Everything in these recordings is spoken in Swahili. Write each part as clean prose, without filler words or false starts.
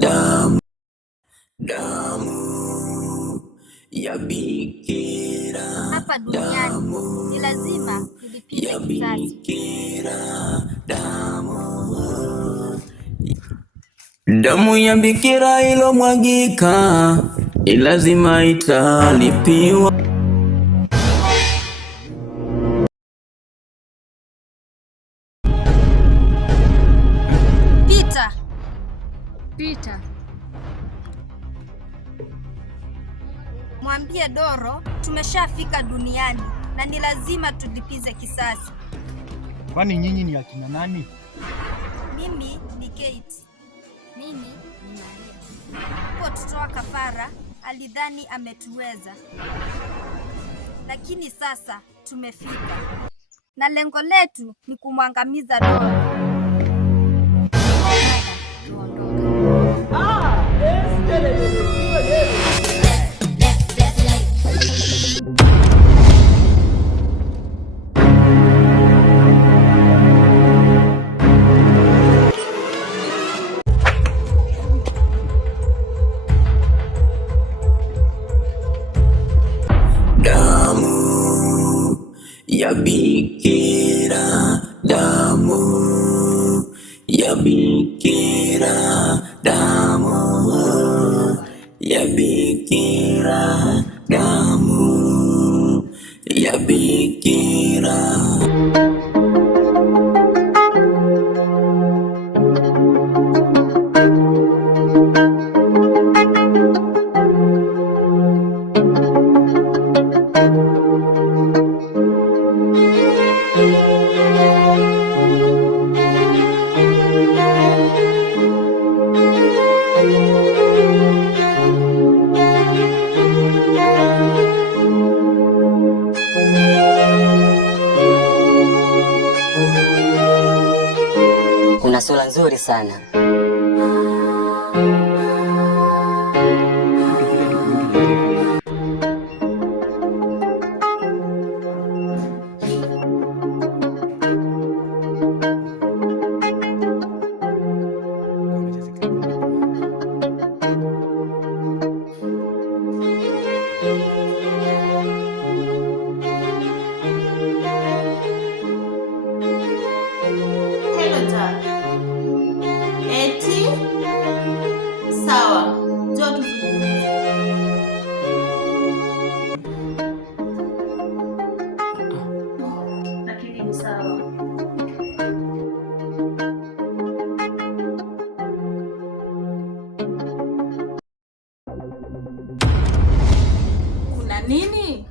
damu, damu ya bikira, hapa duniani ni lazima tulipize kisasi. Damu ya bikira ilomwagika ni lazima italipiwa. Pita. Mwambie Doro tumeshafika duniani na ni lazima tulipize kisasi. Kwani nyinyi ni akina nani? Mimi ni Kate. Mimi ni Maria. Kwa tutoa kafara alidhani ametuweza, lakini sasa tumefika na lengo letu ni kumwangamiza Doro. Damu ya bikira, damu ya bikira, damu ya bikira, damu ya bikira. Una sura nzuri sana. Sawa, njoo tuzungumze. Lakini ni sawa. Kuna nini?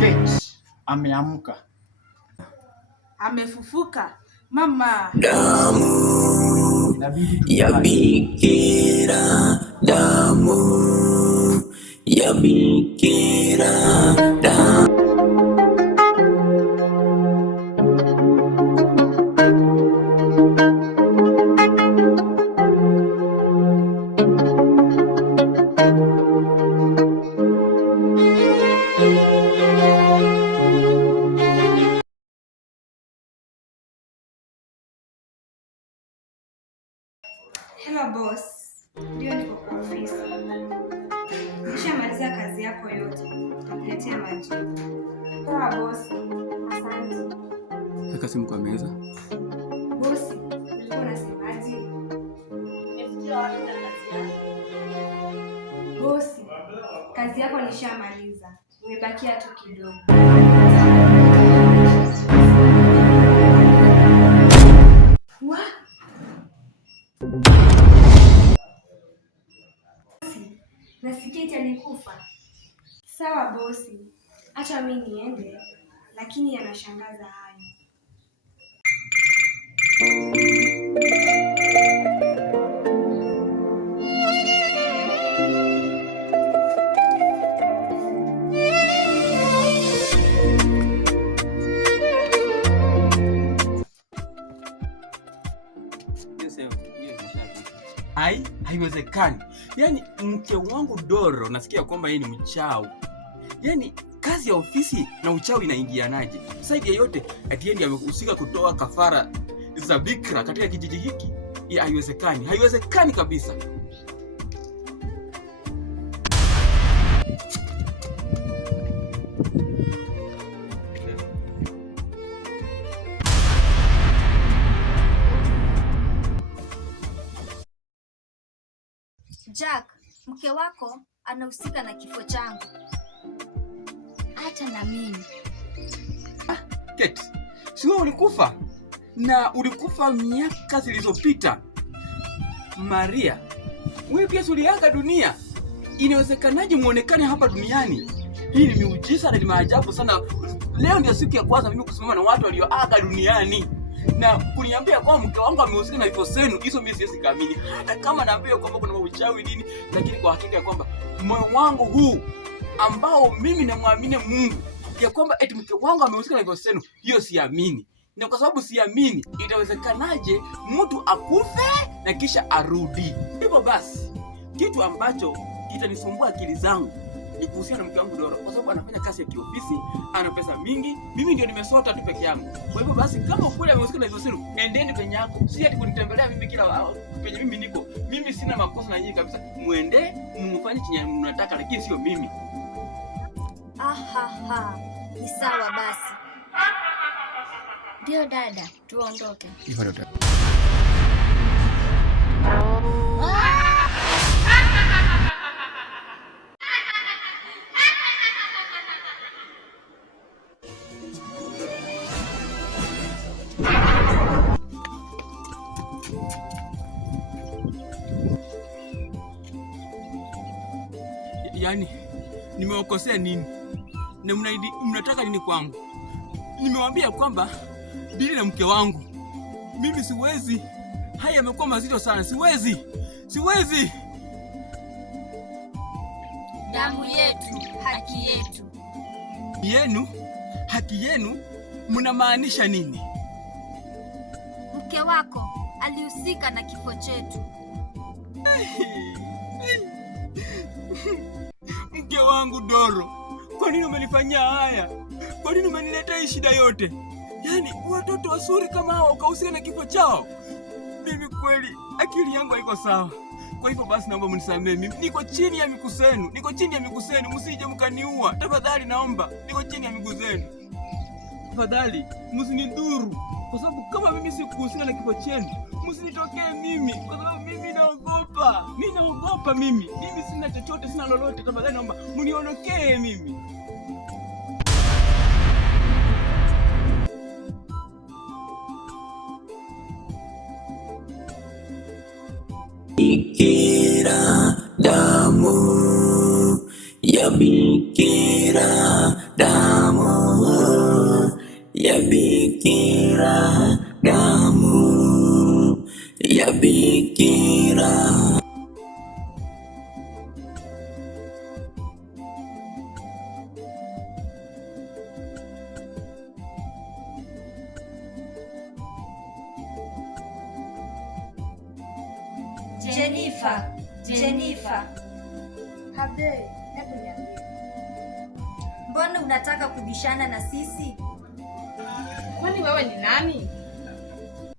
Kate ameamka. Amefufuka. Mama. Damu ya bikira, damu ya bikira, damu. Hello boss. Ndio niko kwa ofisi. Nishamaliza kazi yako yote. Nitakuletea maji. Poa boss. Asante. Weka simu kwa meza. Boss, ulikuwa unasemaje? Nimefikia wapi na kazi yako? Boss, kazi yako nishamaliza. Nimebakia tu kidogo. Nasikia eti alikufa. Sawa bosi, acha mimi niende, lakini yanashangaza hayo. Haiwezekani. Yaani mke wangu Doro nasikia kwamba yeye ni mchawi. Yaani kazi ya ofisi na uchawi inaingianaje? Saidi yote ati yeye amehusika kutoa kafara za bikira katika kijiji hiki. Haiwezekani. Haiwezekani kabisa. Jack, mke wako anahusika na kifo changu. Hata na mimi. Kate, si wewe ulikufa? Na ulikufa miaka zilizopita. Maria, wewe pia uliaga dunia. Inawezekanaje muonekane hapa duniani? Hii ni miujiza na ni maajabu sana. Leo ndio siku ya kwanza mimi kusimama na watu walioaga duniani. Na kuniambia kwamba mke wangu amehusika na vifo zenu, hizo mimi siwezi kuamini. Hata kama naambia kwamba kuna uchawi nini, lakini kwa hakika ya kwamba moyo wangu huu ambao mimi namwamini Mungu ya kwamba eti mke wangu amehusika na vifo zenu, hiyo siamini. Na kwa sababu siamini, itawezekanaje mtu akufe na kisha arudi? Hivyo basi, kitu ambacho kitanisumbua akili zangu ni kuhusiana na mke wangu Doro, kwa sababu anafanya kazi ya kiofisi, ana pesa mingi, mimi ndio nimesota tu peke yangu. Kwa hivyo basi, kama kweli amehusika na hivyo siri, endeni penye yako, si ati kunitembelea mimi kila penye mimi niko. Mimi sina makosa na nyinyi kabisa, muende mumfanye chenye mnataka, lakini sio mimi. Ni sawa basi. Ndio dada, tuondoke. Yaani, nimewakosea nini? Na mnataka nini kwangu? Nimewaambia kwamba Bili na mke wangu. Mimi siwezi. Haya yamekuwa mazito sana. Siwezi. Damu yetu, haki yetu. Yenu? Haki yenu? Mnamaanisha nini? Mke wako alihusika na kifo chetu. Mke wangu Doro, kwa nini umenifanyia haya? Kwa nini umeniletea shida yote? Yaani watoto wazuri kama hao ukahusika na kifo chao? Mimi kweli akili yangu haiko sawa. Kwa hivyo basi naomba mnisamehe. Mimi niko chini ya miguu zenu. Msije mkaniua. Tafadhali naomba. Niko chini ya miguu zenu. Tafadhali msinidhuru. Kwa sababu kama mimi sikuhusika na kifo chenu, msinitokee mimi. Kwa sababu mimi naogopa. Mimi sina chochote, sina lolote. Tafadhali naomba mniondokee mimi. Bikira damu ya Bikira damu ya Bikira damu ya Bikira. Jennifer. Habe, hebu niambie. Mbona unataka kubishana na sisi? Kwani wewe ni nani?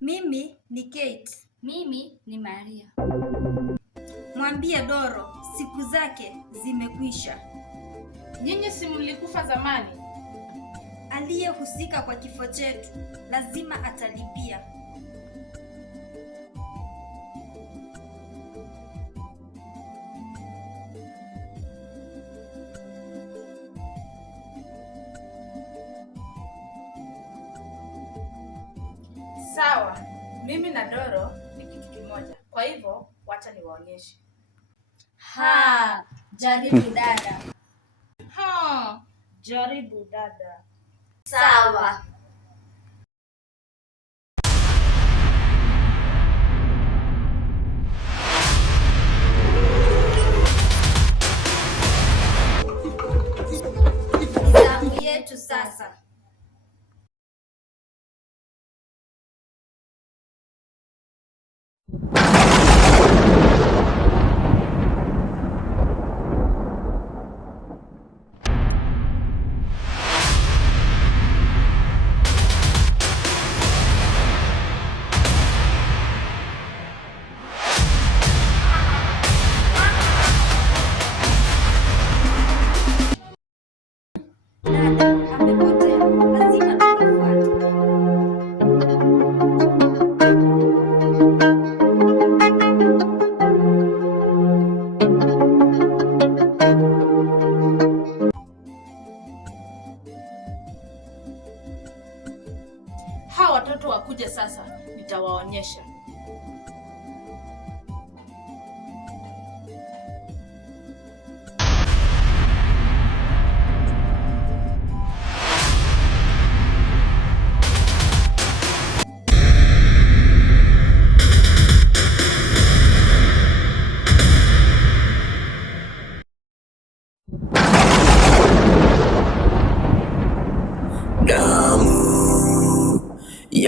Mimi ni Kate. Mimi ni Maria. Mwambie Doro siku zake zimekwisha. Nyinyi si mlikufa zamani? Aliyehusika kwa kifo chetu lazima atalipia. Sawa, mimi na Doro ni kitu kimoja. Kwa hivyo, wacha niwaonyeshe. Jaribu dada. Jaribu dada. Sawa. Zamu yetu sasa.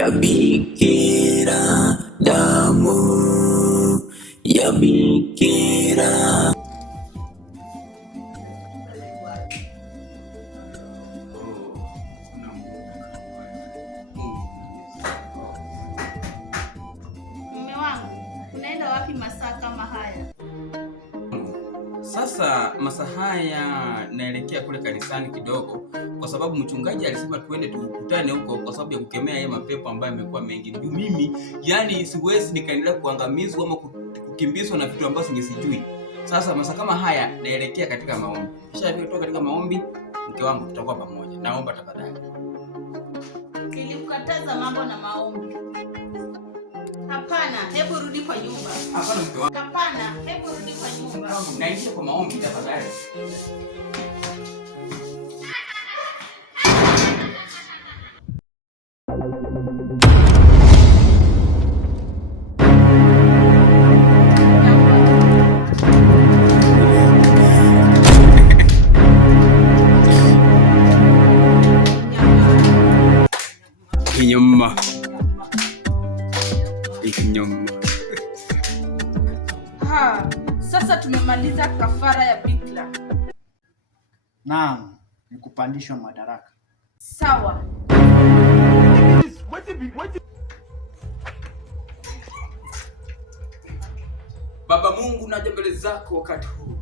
ya Bikira, damu ya Bikira. Mume wangu, unaenda wapi masaa kama haya? Sasa masaa haya naelekea kule kanisani kidogo, kwa sababu mchungaji alisema tuende tukutane huko kwa sababu ya kukemea yale mapepo ambayo yamekuwa mengi. Ndio mimi, yani siwezi nikaendelea kuangamizwa ama kukimbizwa na vitu ambavyo nisijui. Sasa masaa kama haya naelekea katika maombi. Kisha kutoka katika maombi, mke wangu tutakuwa pamoja. Naomba tafadhali. Nilikukataza mambo na maombi. Hapana, hebu rudi kwa nyumba. Hapana mke wangu. Hapana, hebu rudi kwa nyumba. Naingia kwa maombi tafadhali. Inyuma. Sasa tumemaliza kafara ya bikira. Naam, ni kupandishwa madaraka. Sawa. Baba Mungu, naja mbele zako wakati huu.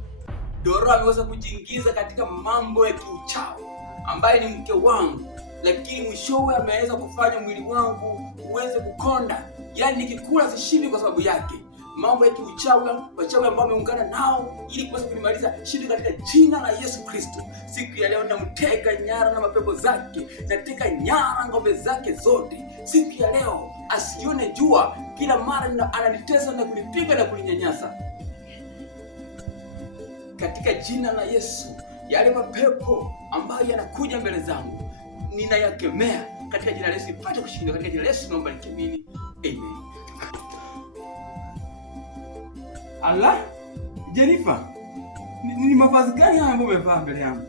Doro ameweza kujiingiza katika mambo ya kiuchawi ambaye ni mke wangu, lakini mwishowe ameweza kufanya mwili wangu uweze kukonda. Yaani nikikula sishibi kwa sababu yake. Mambo ya kiuchawi, wachawi ambao wameungana nao ili kuweza kunimaliza shida katika jina la Yesu Kristo. Siku ya leo namteka nyara na mapepo zake, nateka nyara ngombe zake zote. Siku ya leo asione jua, kila mara ananitesa na kunipiga na kuninyanyasa. Katika jina la Yesu, yale mapepo ambayo yanakuja mbele zangu ninayakemea katika jina la Yesu, ipate kushinda katika jina la Yesu, naomba nikimini. Amen. Allah, Jennifer, ni mavazi gani haya ambayo umevaa mbele yangu?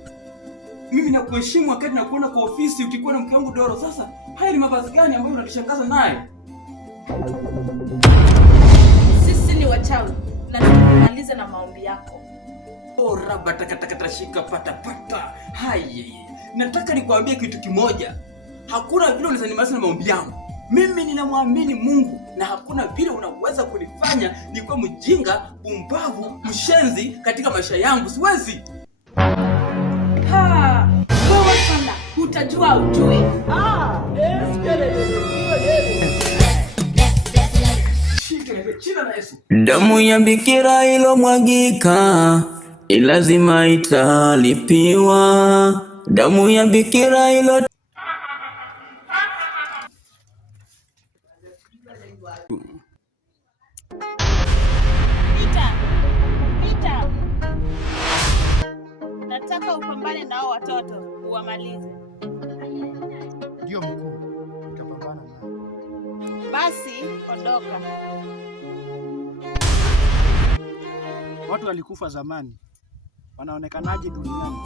Mimi nakuheshimu wakati nakuona kwa ofisi ukikuwa na mke wangu Doro. Sasa haya ni mavazi gani ambayo unatushangaza naye? Sisi ni wachawi na tumaliza na maombi yako. Ora batakatakata shika pata pata. Haye. Nataka nikwambie kitu kimoja. Hakuna vile unaweza nimaliza na maombi yangu. Mimi ninamwamini Mungu na hakuna vile unaweza kunifanya nikuwe mjinga, umbavu, mshenzi katika maisha yangu. Siwezi. Wewe sana, utajua ujue. Damu ya Bikira ilomwagika lazima italipiwa. Damu ya Bikira ilo Pita. Nataka upambane nao watoto, uwamalize. Ndio mkuu, tutapambana nao. Basi, ondoka. Watu walikufa zamani, wanaonekanaje duniani?